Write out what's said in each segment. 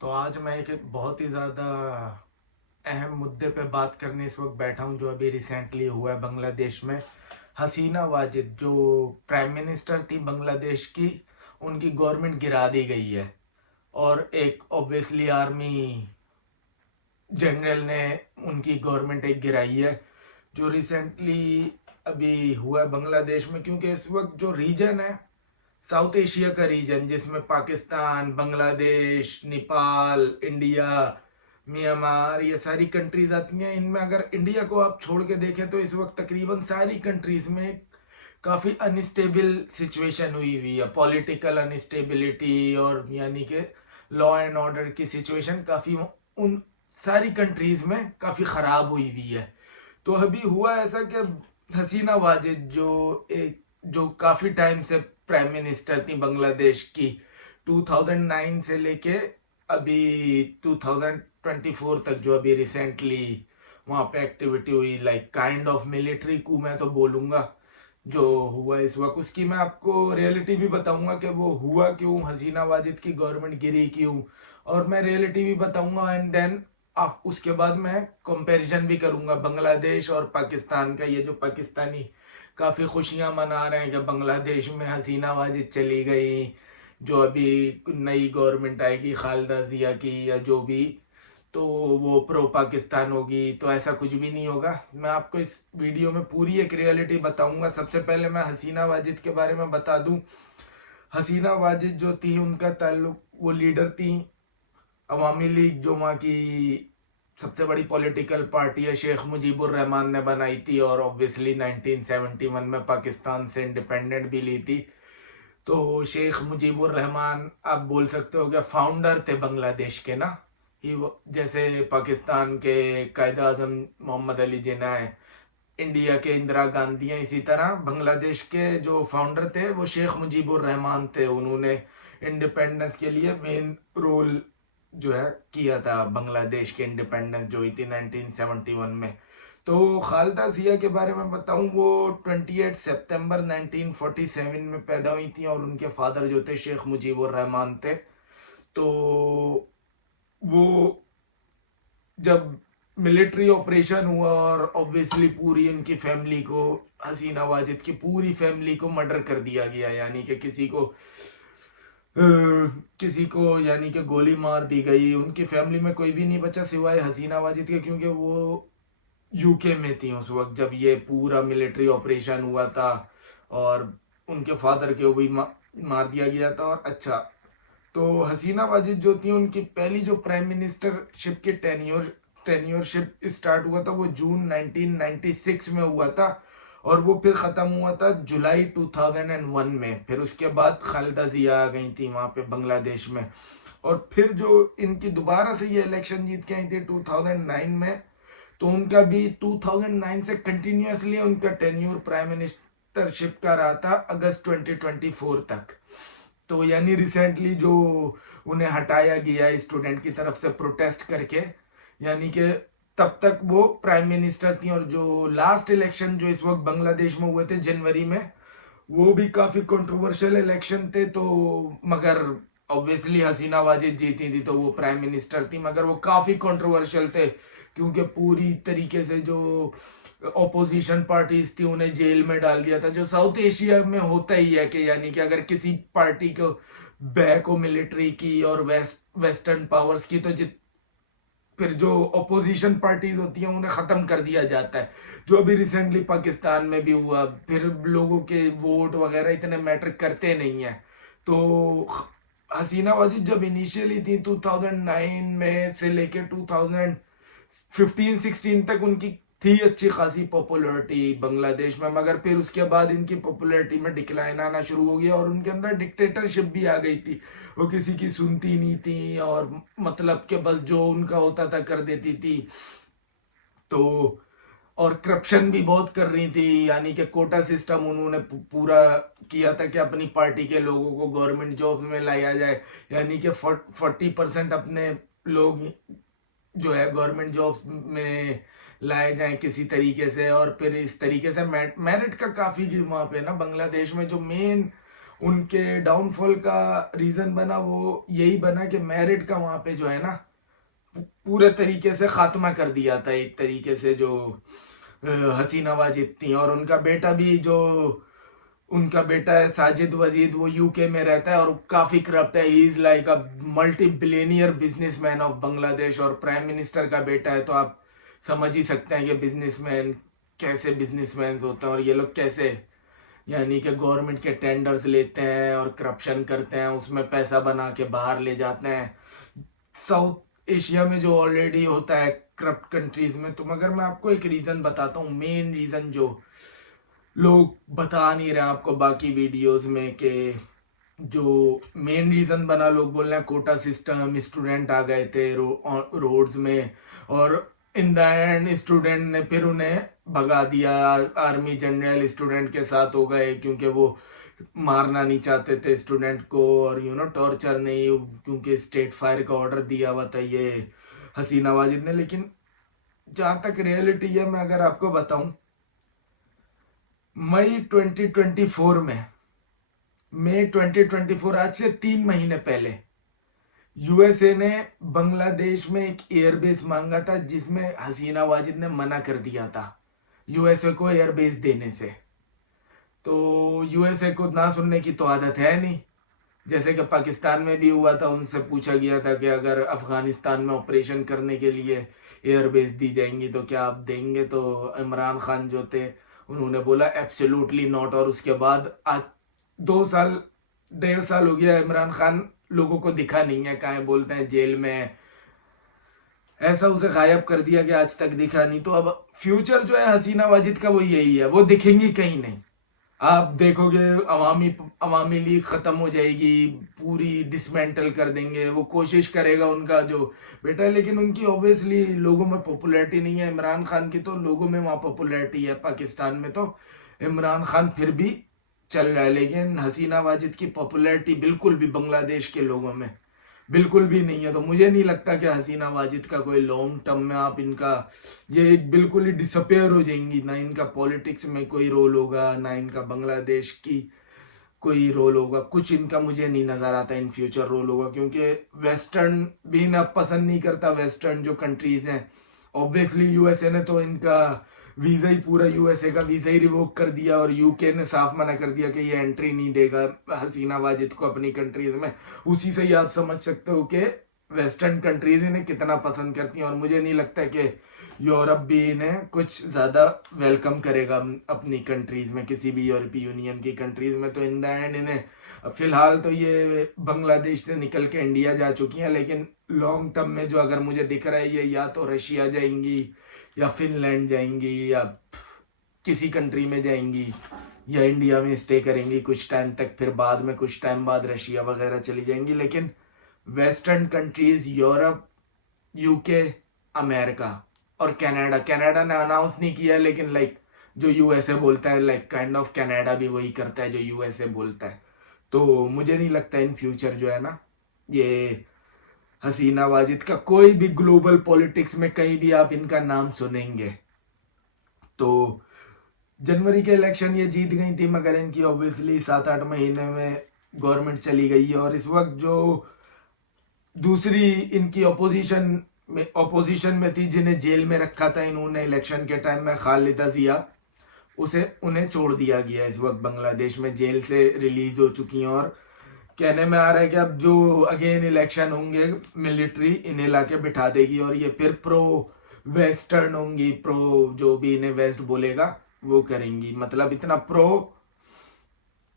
तो आज मैं एक बहुत ही ज़्यादा अहम मुद्दे पे बात करने इस वक्त बैठा हूँ, जो अभी रिसेंटली हुआ है बांग्लादेश में। हसीना वाजिद जो प्राइम मिनिस्टर थी बांग्लादेश की, उनकी गवर्नमेंट गिरा दी गई है। और एक ऑब्वियसली आर्मी जनरल ने उनकी गवर्नमेंट एक गिराई है, जो रिसेंटली अभी हुआ है बांग्लादेश में। क्योंकि इस वक्त जो रीजन है, साउथ एशिया का रीजन, जिसमें पाकिस्तान, बांग्लादेश, नेपाल, इंडिया, म्यांमार, ये सारी कंट्रीज आती हैं। इनमें अगर इंडिया को आप छोड़ के देखें तो इस वक्त तकरीबन सारी कंट्रीज में काफ़ी अनस्टेबल सिचुएशन हुई है, पॉलिटिकल अनस्टेबिलिटी, और यानी कि लॉ एंड ऑर्डर की सिचुएशन काफ़ी उन सारी कंट्रीज में काफ़ी ख़राब हुई है। तो अभी हुआ ऐसा कि हसीना वाजिद जो काफ़ी टाइम से प्राइम मिनिस्टर थी बांग्लादेश की, 2009 से लेके अभी 2024 तक, जो अभी रिसेंटली वहाँ पे एक्टिविटी हुई, लाइक काइंड ऑफ मिलिट्री कू मैं तो बोलूँगा, जो हुआ इस वक्त, उसकी मैं आपको रियलिटी भी बताऊंगा कि वो हुआ क्यों, हसीना वाजिद की गवर्नमेंट गिरी क्यों, और मैं रियलिटी भी बताऊंगा। एंड देन आप उसके बाद मैं कंपैरिजन भी करूंगा बांग्लादेश और पाकिस्तान का। ये जो पाकिस्तानी काफ़ी खुशियां मना रहे हैं कि बांग्लादेश में हसीना वाजिद चली गई, जो अभी नई गवर्नमेंट आएगी खालिदा जिया की या जो भी, तो वो प्रो पाकिस्तान होगी, तो ऐसा कुछ भी नहीं होगा। मैं आपको इस वीडियो में पूरी एक रियलिटी बताऊंगा। सबसे पहले मैं हसीना वाजिद के बारे में बता दूं। हसीना वाजिद जो थी, उनका ताल्लुक, वो लीडर थी अवामी लीग, जो वहाँ की सबसे बड़ी पॉलिटिकल पार्टी है, शेख मुजीबुर रहमान ने बनाई थी, और ऑब्वियसली 1971 में पाकिस्तान से इंडिपेंडेंट भी ली थी। तो शेख मुजीबुर रहमान आप बोल सकते हो कि फाउंडर थे बांग्लादेश के ना। जैसे पाकिस्तान के कायद आजम मोहम्मद अली जिन्ना है, इंडिया के इंदिरा गांधी हैं, इसी तरह बांग्लादेश के जो फाउंडर थे वो शेख मुजीबुर रहमान थे। उन्होंने इंडिपेंडेंस के लिए मेन रोल जो है किया था, बांग्लादेश के इंडिपेंडेंस जो हुई थी 1971 में। तो खालिदा जिया के बारे में बताऊं, वो 28 सितंबर 1947 में पैदा हुई थी, और उनके फादर जो थे शेख मुजीबुर रहमान थे। तो वो जब मिलिट्री ऑपरेशन हुआ, और ऑब्वियसली पूरी उनकी फैमिली को, हसीना वाजिद की पूरी फैमिली को मर्डर कर दिया गया, यानी कि किसी को यानी कि गोली मार दी गई। उनकी फैमिली में कोई भी नहीं बचा सिवाय हसीना वाजिद के, क्योंकि वो यूके में थी उस वक्त जब ये पूरा मिलिट्री ऑपरेशन हुआ था, और उनके फादर को भी मार दिया गया था। और अच्छा, तो हसीना वाजिद जो थी, उनकी पहली जो प्राइम मिनिस्टरशिप की टेन्योरशिप स्टार्ट हुआ था वो जून 1996 में हुआ था, और वो फिर ख़त्म हुआ था जुलाई 2001 में। फिर उसके बाद खालिदा जिया आ गई थी वहाँ पे बांग्लादेश में। और फिर जो इनकी दोबारा से ये इलेक्शन जीत के आई थी 2009 में, तो उनका भी 2009 से कंटिन्यूसली उनका टेन्यूर प्राइम मिनिस्टरशिप का रहा था अगस्त 2024 तक। तो यानी रिसेंटली जो उन्हें हटाया गया स्टूडेंट की तरफ से प्रोटेस्ट करके, यानी कि तब तक वो प्राइम मिनिस्टर थी। और जो लास्ट इलेक्शन जो इस वक्त बांग्लादेश में हुए थे जनवरी में, वो भी काफी कंट्रोवर्शियल इलेक्शन थे। तो मगर ऑब्वियसली हसीना वाजिद जीती थी, तो वो प्राइम मिनिस्टर थी, मगर वो काफी कंट्रोवर्शियल थे, क्योंकि पूरी तरीके से जो ऑपोजिशन पार्टीज थी उन्हें जेल में डाल दिया था, जो साउथ एशिया में होता ही है कि यानी कि अगर किसी पार्टी को बैक हो मिलिट्री की और वेस्टर्न पावर्स की, तो फिर जो ऑपोजिशन पार्टीज होती हैं उन्हें खत्म कर दिया जाता है, जो अभी रिसेंटली पाकिस्तान में भी हुआ। फिर लोगों के वोट वगैरह इतने मैटर करते नहीं है। तो हसीना वाजिद जब इनिशियली थी 2009 में से लेके 2015-16 तक, उनकी थी अच्छी खासी पॉपुलैरिटी बांग्लादेश में, मगर फिर उसके बाद इनकी पॉपुलैरिटी में डिक्लाइन आना शुरू हो गया, और उनके अंदर डिक्टेटरशिप भी आ गई थी। वो किसी की सुनती नहीं थी, और मतलब के बस जो उनका होता था कर देती थी। तो और करप्शन भी बहुत कर रही थी, यानी कि कोटा सिस्टम उन्होंने पूरा किया था कि अपनी पार्टी के लोगों को गवर्नमेंट जॉब में लाया जाए, यानी कि 40% अपने लोग जो है गवर्नमेंट जॉब में लाए जाए किसी तरीके से। और फिर इस तरीके से मेरिट का काफी वहाँ पे ना बांग्लादेश में जो मेन उनके डाउनफॉल का रीज़न बना वो यही बना कि मेरिट का वहाँ पे जो है ना पूरे तरीके से खात्मा कर दिया था एक तरीके से जो हसीना वाजिद थी। और उनका बेटा है साजिद वजीद, वो यूके में रहता है और काफ़ी करप्ट है। He is like a multi billionaire businessman of Bangladesh और प्राइम मिनिस्टर का बेटा है। तो आप समझ ही सकते हैं कि बिजनेसमैन कैसे बिजनेसमैन होते हैं और ये लोग कैसे यानी कि गवर्नमेंट के टेंडर्स लेते हैं और करप्शन करते हैं, उसमें पैसा बना के बाहर ले जाते हैं साउथ एशिया में जो ऑलरेडी होता है करप्ट कंट्रीज में। तो मगर मैं आपको एक रीज़न बताता हूँ, मेन रीज़न जो लोग बता नहीं रहे आपको बाकी वीडियोस में, कि जो मेन रीज़न बना, लोग बोल रहे हैं कोटा सिस्टम, स्टूडेंट आ गए थे रोड्स में और इन द एंड स्टूडेंट ने फिर उन्हें भगा दिया। आर्मी जनरल स्टूडेंट के साथ हो गए क्योंकि वो मारना नहीं चाहते थे स्टूडेंट को और टॉर्चर नहीं, क्योंकि स्टेट फायर का ऑर्डर दिया हुआ था ये हसीना वाजिद ने। लेकिन जहाँ तक रियलिटी है, मैं अगर आपको बताऊं, मई 2024 आज से 3 महीने पहले यूएसए ने बांग्लादेश में एक एयरबेस मांगा था जिसमें हसीना वाजिद ने मना कर दिया था यूएसए को एयरबेस देने से। तो यूएसए को ना सुनने की तो आदत है नहीं, जैसे कि पाकिस्तान में भी हुआ था, उनसे पूछा गया था कि अगर अफगानिस्तान में ऑपरेशन करने के लिए एयरबेस दी जाएंगी तो क्या आप देंगे। तो इमरान खान जो थे उन्होंने बोला एब्सोल्युटली नॉट। और उसके बाद आज 1.5 साल हो गया, इमरान खान लोगों को दिखा नहीं है, कहाँ बोलते हैं जेल में, ऐसा उसे गायब कर दिया कि आज तक दिखा नहीं। तो अब फ्यूचर जो है हसीना वाजिद का वो यही है, वो दिखेंगी कहीं नहीं। आप देखोगे अवामी लीग खत्म हो जाएगी, पूरी डिसमेंटल कर देंगे, वो कोशिश करेगा उनका जो बेटा है। लेकिन उनकी ऑब्वियसली लोगों में पॉपुलैरिटी नहीं है। इमरान खान की तो लोगों में वहाँ पॉपुलैरिटी है, पाकिस्तान में तो इमरान खान फिर भी चल रहा है, लेकिन हसीना वाजिद की पॉपुलैरिटी बिल्कुल भी बांग्लादेश के लोगों में बिल्कुल भी नहीं है। तो मुझे नहीं लगता कि हसीना वाजिद का कोई लॉन्ग टर्म में आप इनका ये बिल्कुल ही डिसअपेयर हो जाएंगी। ना इनका पॉलिटिक्स में कोई रोल होगा, ना इनका बांग्लादेश की कोई रोल होगा, कुछ इनका मुझे नहीं नज़र आता इन फ्यूचर रोल होगा। क्योंकि वेस्टर्न भी ना पसंद नहीं करता, वेस्टर्न जो कंट्रीज हैं। ऑब्वियसली यूएसए ने तो इनका वीज़ा ही, पूरा यूएसए का वीज़ा ही रिवोक कर दिया और यूके ने साफ मना कर दिया कि ये एंट्री नहीं देगा हसीना वाजिद को अपनी कंट्रीज में। उसी से ही आप समझ सकते हो कि वेस्टर्न कंट्रीज इन्हें कितना पसंद करती हैं। और मुझे नहीं लगता कि यूरोप भी इन्हें कुछ ज़्यादा वेलकम करेगा अपनी कंट्रीज में, किसी भी यूरोपीय यूनियन की कंट्रीज में। तो इन द एंड इन्हें फिलहाल तो ये बांग्लादेश से निकल के इंडिया जा चुकी हैं, लेकिन लॉन्ग टर्म में जो अगर मुझे दिख रहा है, ये या तो रशिया जाएंगी या फिनलैंड जाएंगी या किसी कंट्री में जाएंगी या इंडिया में स्टे करेंगी कुछ टाइम तक, फिर बाद में कुछ टाइम बाद रशिया वगैरह चली जाएंगी। लेकिन western countries, Europe, UK, America और कनाडा ने अनाउंस नहीं किया है, लेकिन लाइक जो यूएसए बोलता है, लाइक काइंड ऑफ कनाडा भी वही करता है जो यूएसए बोलता है। तो मुझे नहीं लगता इन फ्यूचर जो है ना ये हसीना वाजिद का कोई भी ग्लोबल पॉलिटिक्स में कहीं भी आप इनका नाम सुनेंगे। तो जनवरी के इलेक्शन ये जीत गई थी, मगर इनकी ऑब्वियसली 7-8 महीने में गवर्नमेंट चली गई है। और इस वक्त जो दूसरी इनकी ऑपोजिशन में थी, जिन्हें जेल में रखा था इन्होंने इलेक्शन के टाइम में, खालिदा जिया, उन्हें छोड़ दिया गया इस वक्त बांग्लादेश में, जेल से रिलीज हो चुकी हैं। और कहने में आ रहा है कि अब जो अगेन इलेक्शन होंगे मिलिट्री इन्हें लाके बिठा देगी और ये फिर प्रो वेस्टर्न होंगी, प्रो जो भी इन्हें वेस्ट बोलेगा वो करेंगी। मतलब इतना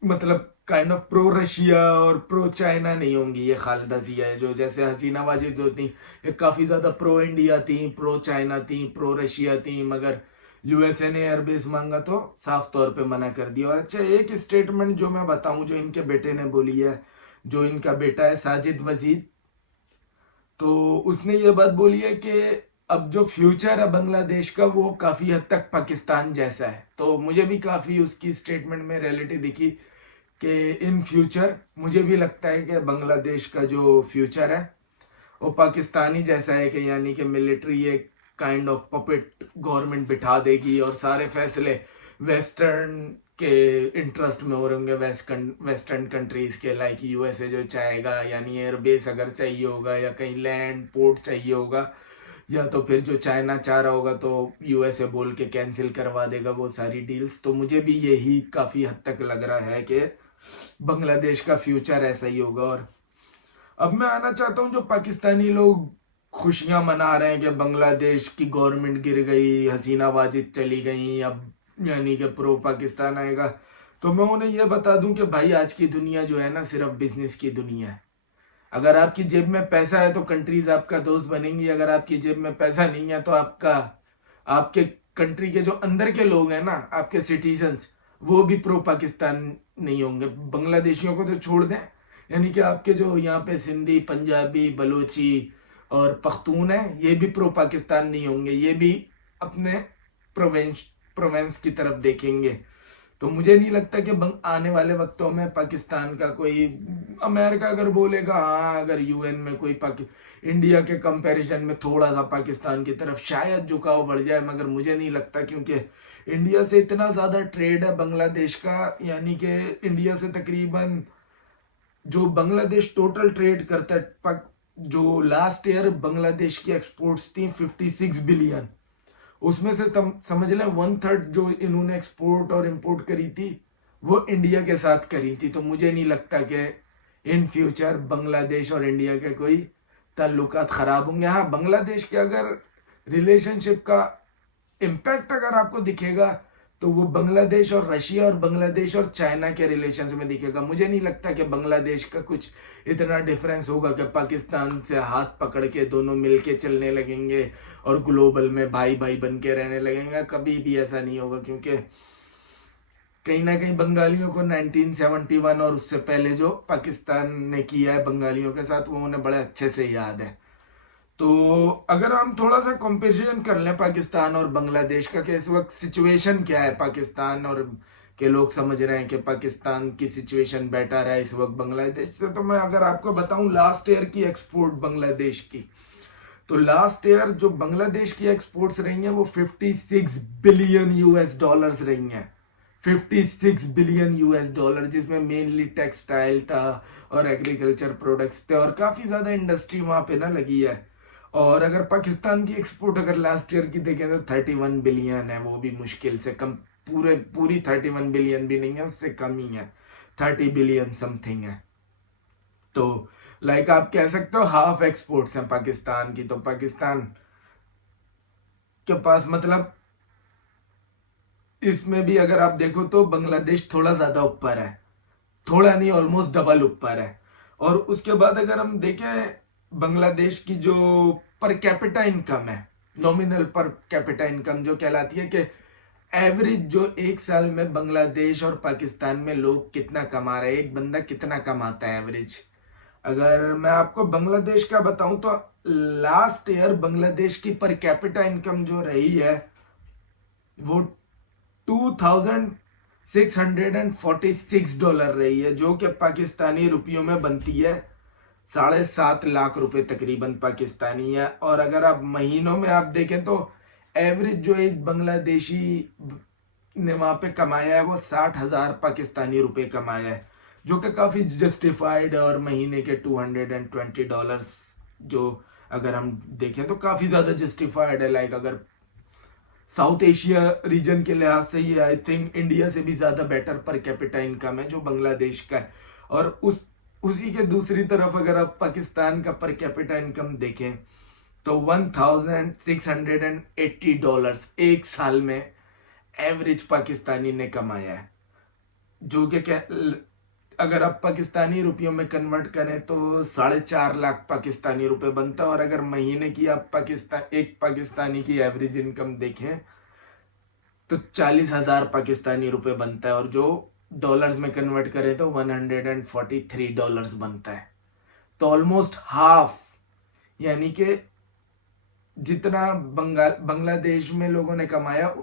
मतलब काइंड ऑफ प्रो रशिया और प्रो चाइना नहीं होंगी ये खालिदा जिया है, जो जैसे हसीना वाजिद जो थी ये काफ़ी ज़्यादा प्रो इंडिया थी, प्रो चाइना थी, प्रो रशिया थी। मगर यूएसए ने एयरबेस मांगा तो साफ तौर पे मना कर दिया। और अच्छा, एक स्टेटमेंट जो मैं बताऊं जो इनके बेटे ने बोली है, जो इनका बेटा है साजिद वजीद, तो उसने ये बात बोली है कि अब जो फ्यूचर है बांग्लादेश का वो काफ़ी हद तक पाकिस्तान जैसा है। तो मुझे भी काफ़ी उसकी स्टेटमेंट में रियलिटी दिखी कि इन फ्यूचर मुझे भी लगता है कि बांग्लादेश का जो फ्यूचर है वो पाकिस्तानी जैसा है, कि यानी कि मिलिट्री एक काइंड ऑफ पपेट गवर्नमेंट बिठा देगी और सारे फैसले वेस्टर्न के इंटरेस्ट में हो रहे होंगे वेस्टर्न कंट्रीज के, लाइक यूएसए जो चाहेगा, यानी एयरबेस अगर चाहिए होगा या कहीं लैंड पोर्ट चाहिए होगा, या तो फिर जो चाइना चाह रहा होगा तो यूएसए बोल के कैंसिल करवा देगा वो सारी डील्स। तो मुझे भी यही काफ़ी हद तक लग रहा है कि बांग्लादेश का फ्यूचर ऐसा ही होगा। और अब मैं आना चाहता हूँ, जो पाकिस्तानी लोग खुशियां मना रहे हैं कि बांग्लादेश की गवर्नमेंट गिर गई, हसीना वाजिद चली गई, अब यानी कि प्रो पाकिस्तान आएगा, तो मैं उन्हें यह बता दूं कि भाई आज की दुनिया जो है ना सिर्फ बिजनेस की दुनिया है। अगर आपकी जेब में पैसा है तो कंट्रीज आपका दोस्त बनेंगी, अगर आपकी जेब में पैसा नहीं है तो आपके कंट्री के जो अंदर के लोग हैं ना, आपके सिटीजन्स, वो भी प्रो पाकिस्तान नहीं होंगे। बांग्लादेशियों को तो छोड़ दें, यानी कि आपके जो यहाँ पे सिंधी, पंजाबी, बलोची और पख्तून है, ये भी प्रो पाकिस्तान नहीं होंगे, ये भी अपने प्रोवेंस की तरफ देखेंगे। तो मुझे नहीं लगता कि आने वाले वक्तों में पाकिस्तान का कोई, अमेरिका अगर बोलेगा हाँ, अगर यूएन में कोई इंडिया के कंपैरिजन में थोड़ा सा पाकिस्तान की तरफ शायद झुकाव बढ़ जाए, मगर मुझे नहीं लगता, क्योंकि इंडिया से इतना ज़्यादा ट्रेड है बांग्लादेश का, यानी कि इंडिया से तकरीबन जो बांग्लादेश टोटल ट्रेड करता है, जो लास्ट ईयर बांग्लादेश की एक्सपोर्ट्स थी 56 बिलियन, उसमें से समझ लें 1/3 जो इन्होंने एक्सपोर्ट और इंपोर्ट करी थी वो इंडिया के साथ करी थी। तो मुझे नहीं लगता कि इन फ्यूचर बांग्लादेश और इंडिया के कोई ताल्लुकात खराब होंगे। हाँ, बांग्लादेश के अगर रिलेशनशिप का इम्पैक्ट अगर आपको दिखेगा तो वो बांग्लादेश और रशिया और बांग्लादेश और चाइना के रिलेशंस में दिखेगा। मुझे नहीं लगता कि बांग्लादेश का कुछ इतना डिफरेंस होगा कि पाकिस्तान से हाथ पकड़ के दोनों मिलके चलने लगेंगे और ग्लोबल में भाई भाई बन के रहने लगेंगे। कभी भी ऐसा नहीं होगा, क्योंकि कहीं ना कहीं बंगालियों को 1971 और उससे पहले जो पाकिस्तान ने किया है बंगालियों के साथ, वो उन्हें बड़े अच्छे से याद है। तो अगर हम थोड़ा सा कंपैरिजन कर लें पाकिस्तान और बांग्लादेश का कि इस वक्त सिचुएशन क्या है पाकिस्तान और के लोग समझ रहे हैं कि पाकिस्तान की सिचुएशन बेटर है इस वक्त बांग्लादेश से, तो मैं अगर आपको बताऊं लास्ट ईयर की एक्सपोर्ट बांग्लादेश की, तो लास्ट ईयर जो बांग्लादेश की एक्सपोर्ट्स रही हैं वो 56 बिलियन यूएस डॉलर्स रही हैं। 56 बिलियन यूएस डॉलर, जिसमें मेनली टेक्सटाइल था और एग्रीकल्चर प्रोडक्ट्स थे और काफ़ी ज़्यादा इंडस्ट्री वहाँ पे ना लगी है। और अगर पाकिस्तान की एक्सपोर्ट अगर लास्ट ईयर की देखें तो 31 बिलियन है, वो भी मुश्किल से कम, पूरी 31 बिलियन भी नहीं है, उससे कम ही है, 30 बिलियन समथिंग है। तो लाइक आप कह सकते हो हाफ एक्सपोर्ट्स हैं पाकिस्तान की। तो पाकिस्तान के पास मतलब इसमें भी अगर आप देखो तो बांग्लादेश थोड़ा ज्यादा ऊपर है, थोड़ा नहीं ऑलमोस्ट डबल ऊपर है। और उसके बाद अगर हम देखें बांग्लादेश की जो पर कैपिटा इनकम है, नॉमिनल पर कैपिटा इनकम जो कहलाती है कि एवरेज जो एक साल में बांग्लादेश और पाकिस्तान में लोग कितना कमा रहे हैं, एक बंदा कितना कमाता है एवरेज। अगर मैं आपको बांग्लादेश का बताऊं तो लास्ट ईयर बांग्लादेश की पर कैपिटा इनकम जो रही है वो $2646 रही है, जो कि पाकिस्तानी रुपयों में बनती है 7.5 लाख रुपए तकरीबन पाकिस्तानी है। और अगर आप महीनों में आप देखें तो एवरेज जो एक बांग्लादेशी ने वहां पे कमाया है वो 60,000 पाकिस्तानी रुपए कमाया है, जो कि काफी जस्टिफाइड है। और महीने के $220 जो अगर हम देखें तो काफी ज्यादा जस्टिफाइड है। लाइक अगर साउथ एशिया रीजन के लिहाज से ये आई थिंक इंडिया से भी ज्यादा बेटर पर कैपिटा इनकम है जो बांग्लादेश का है। और उसी के दूसरी तरफ अगर आप पाकिस्तान का पर कैपिटा इनकम देखें तो $1,680 एक साल में एवरेज पाकिस्तानी ने कमाया है, जो कि अगर आप पाकिस्तानी रुपयों में कन्वर्ट करें तो 4.5 लाख पाकिस्तानी रुपए बनता है। और अगर महीने की आप एक पाकिस्तानी की एवरेज इनकम देखें तो 40,000 पाकिस्तानी रुपए बनता है, और जो डॉलर्स में कन्वर्ट करें तो $143 बनता है। तो ऑलमोस्ट हाफ, यानी कि जितना बांग्लादेश में लोगों ने कमाया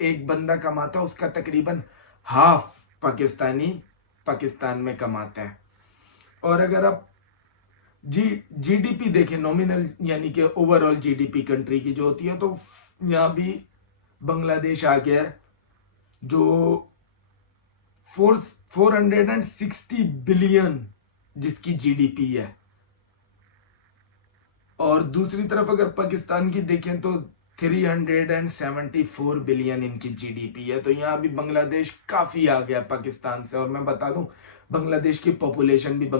एक बंदा कमाता उसका तकरीबन हाफ पाकिस्तान में कमाता है। और अगर आप जीडीपी देखें नॉमिनल, यानी कि ओवरऑल जीडीपी कंट्री की जो होती है, तो यहाँ भी बांग्लादेश आ गया है जो 460 बिलियन जिसकी जीडीपी है। और दूसरी तरफ अगर पाकिस्तान की देखें तो 374 बिलियन इनकी जीडीपी है। तो यहाँ भी बांग्लादेश काफी आ गया पाकिस्तान से। और मैं बता दूं, बांग्लादेश की पॉपुलेशन भी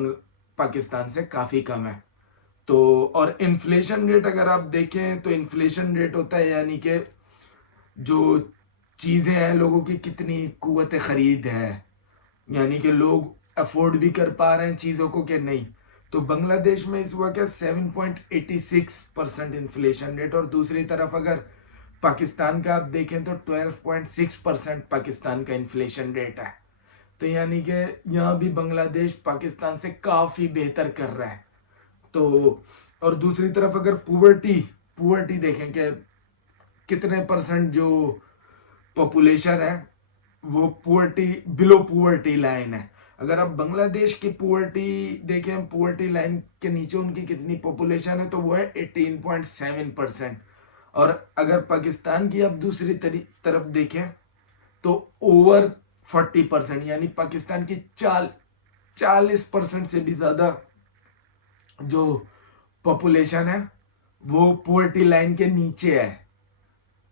पाकिस्तान से काफी कम है। तो और इन्फ्लेशन रेट अगर आप देखें तो इन्फ्लेशन रेट होता है यानी कि जो चीजें हैं लोगों की कितनी कुव्वत खरीद है, यानी कि लोग अफोर्ड भी कर पा रहे हैं चीजों को कि नहीं। तो बांग्लादेश में इस वक्त 7.86% इन्फ्लेशन रेट। और दूसरी तरफ अगर पाकिस्तान का आप देखें तो 12.6% पाकिस्तान का इन्फ्लेशन रेट है। तो यानी कि यहाँ भी बांग्लादेश पाकिस्तान से काफी बेहतर कर रहा है। तो और दूसरी तरफ अगर पुअर्टी देखें कि कितने परसेंट जो पॉपुलेशन है वो बिलो पुअर्टी लाइन है। अगर आप बांग्लादेश की पुअर्टी देखें, पुअर्टी लाइन के नीचे उनकी कितनी पॉपुलेशन है तो वो है 18.7%। और अगर पाकिस्तान की आप दूसरी तरफ देखें तो ओवर 40%, यानी पाकिस्तान की 40% से भी ज्यादा जो पॉपुलेशन है वो पुअर्टी लाइन के नीचे है।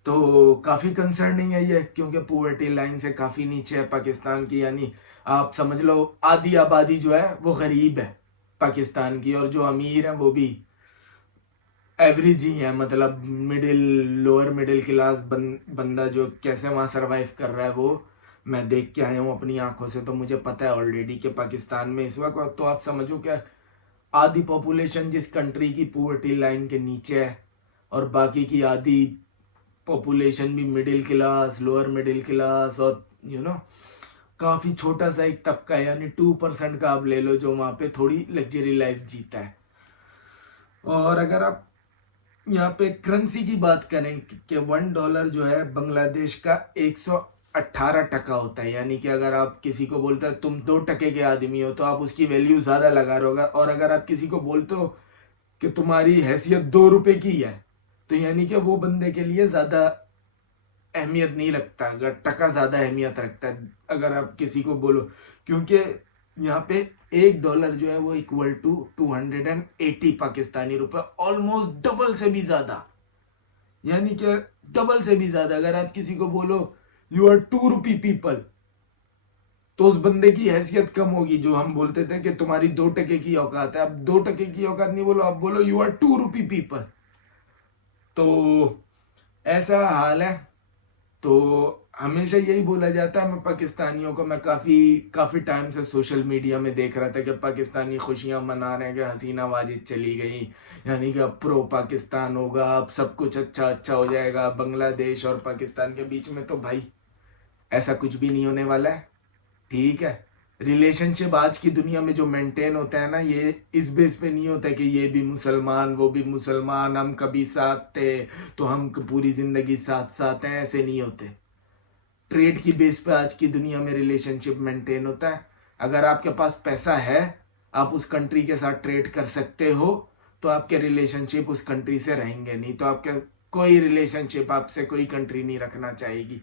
तो काफी कंसर्निंग है ये, क्योंकि पुअर्टी लाइन से काफी नीचे है पाकिस्तान की। यानी आप समझ लो आधी आबादी जो है वो गरीब है पाकिस्तान की, और जो अमीर है वो भी एवरेज ही है, मतलब लोअर मिडिल क्लास बंदा जो कैसे वहां सरवाइव कर रहा है वो मैं देख के आया हूँ अपनी आंखों से। तो मुझे पता है ऑलरेडी कि पाकिस्तान में इस वक्त, तो आप समझो क्या आधी पॉपुलेशन जिस कंट्री की पुअर्टी लाइन के नीचे है और बाकी की आधी पॉपुलेशन भी middle class, lower middle class, और काफी छोटा सा एक तबका है, यानी 2% का आप ले लो जो वहां पे थोड़ी लग्जरी लाइफ जीता है। और अगर आप यहाँ पे करेंसी की बात करें कि $1 जो है बांग्लादेश का 118 टका होता है। यानी कि अगर आप किसी को बोलते हैं तुम 2 टके के आदमी हो तो आप उसकी वैल्यू ज्यादा लगा रहे होगा। और अगर आप किसी को बोलते हो कि तुम्हारी हैसियत 2 रुपए की है तो यानी कि वो बंदे के लिए ज्यादा अहमियत नहीं रखता, अगर टका ज्यादा अहमियत रखता है अगर आप किसी को बोलो, क्योंकि यहाँ पे $1 जो है वो इक्वल टू 280 पाकिस्तानी रुपए, ऑलमोस्ट डबल से भी ज्यादा, यानी कि डबल से भी ज्यादा। अगर आप किसी को बोलो यू आर 2 रुपी पीपल तो उस बंदे की हैसियत कम होगी। जो हम बोलते थे कि तुम्हारी 2 टके की औकात है, अब 2 टके की औकात नहीं बोलो, आप बोलो यू आर 2 रुपी पीपल। तो ऐसा हाल है। तो हमेशा यही बोला जाता है, मैं पाकिस्तानियों को, मैं काफी टाइम से सोशल मीडिया में देख रहा था कि पाकिस्तानी खुशियां मना रहे हैं कि हसीना वाजिद चली गई, यानी कि अब प्रो पाकिस्तान होगा, अब सब कुछ अच्छा हो जाएगा बांग्लादेश और पाकिस्तान के बीच में। तो भाई ऐसा कुछ भी नहीं होने वाला है, ठीक है। रिलेशनशिप आज की दुनिया में जो मेंटेन होता है ना, ये इस बेस पे नहीं होता कि ये भी मुसलमान वो भी मुसलमान, हम कभी साथ थे तो हम पूरी जिंदगी साथ साथ हैं, ऐसे नहीं होते। ट्रेड की बेस पे आज की दुनिया में रिलेशनशिप मेंटेन होता है। अगर आपके पास पैसा है, आप उस कंट्री के साथ ट्रेड कर सकते हो तो आपके रिलेशनशिप उस कंट्री से रहेंगे, नहीं तो आपके कोई रिलेशनशिप आपसे कोई कंट्री नहीं रखना चाहेगी।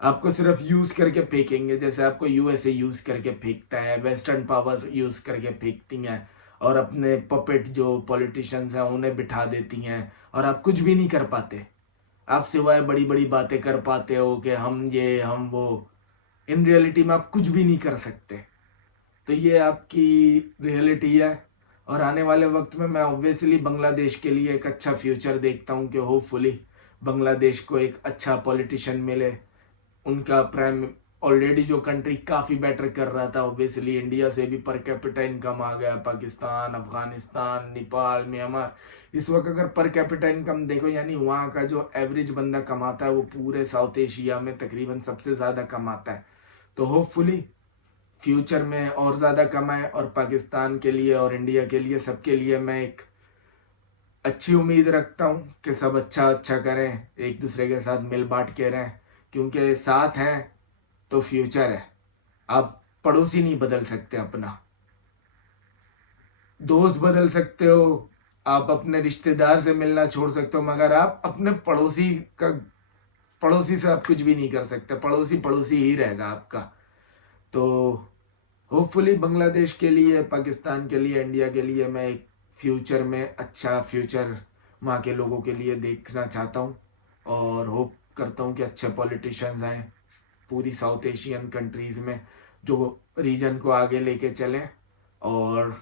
आपको सिर्फ यूज करके फेंकेंगे, जैसे आपको यूएसए यूज करके फेंकता है, वेस्टर्न पावर यूज करके फेंकती हैं और अपने पपेट जो पॉलिटिशियंस हैं उन्हें बिठा देती हैं और आप कुछ भी नहीं कर पाते। आप सिवाय बड़ी बड़ी बातें कर पाते हो कि हम ये हम वो, इन रियलिटी में आप कुछ भी नहीं कर सकते। तो ये आपकी रियलिटी है। और आने वाले वक्त में मैं ऑब्वियसली बांग्लादेश के लिए एक अच्छा फ्यूचर देखता हूँ कि होपफुली बांग्लादेश को एक अच्छा पॉलिटिशियन मिले। उनका प्राइम ऑलरेडी जो कंट्री काफ़ी बेटर कर रहा था, ऑब्वियसली इंडिया से भी पर कैपिटा इनकम आ गया, पाकिस्तान, अफगानिस्तान, नेपाल, म्यांमार। इस वक्त अगर पर कैपिटा इनकम देखो, यानी वहाँ का जो एवरेज बंदा कमाता है वो पूरे साउथ एशिया में तकरीबन सबसे ज़्यादा कमाता है। तो होपफुली फ्यूचर में और ज़्यादा कमाए और पाकिस्तान के लिए और इंडिया के लिए, सबके लिए मैं एक अच्छी उम्मीद रखता हूँ कि सब अच्छा करें, एक दूसरे के साथ मिल बांट के रहें, क्योंकि साथ हैं तो फ्यूचर है। आप पड़ोसी नहीं बदल सकते, अपना दोस्त बदल सकते हो, आप अपने रिश्तेदार से मिलना छोड़ सकते हो, मगर आप अपने पड़ोसी से आप कुछ भी नहीं कर सकते। पड़ोसी ही रहेगा आपका। तो होपफुली बांग्लादेश के लिए, पाकिस्तान के लिए, इंडिया के लिए मैं एक फ्यूचर में अच्छा फ्यूचर वहाँ के लोगों के लिए देखना चाहता हूँ, और होप करता हूँ कि अच्छे पॉलिटिशियंस आए पूरी साउथ एशियन कंट्रीज़ में जो रीजन को आगे लेके चलें। और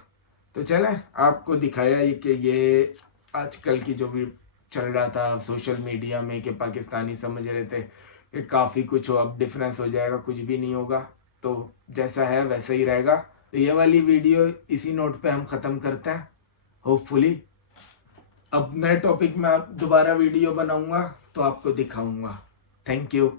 तो चलें, आपको दिखाया ये कि ये आजकल की जो भी चल रहा था सोशल मीडिया में कि पाकिस्तानी समझ रहे थे कि काफ़ी कुछ हो, अब डिफरेंस हो जाएगा, कुछ भी नहीं होगा, तो जैसा है वैसा ही रहेगा। तो ये वाली वीडियो इसी नोट पे हम ख़त्म करते हैं होपफुली। अब नए टॉपिक में आप दोबारा वीडियो बनाऊंगा तो आपको दिखाऊंगा। Thank you.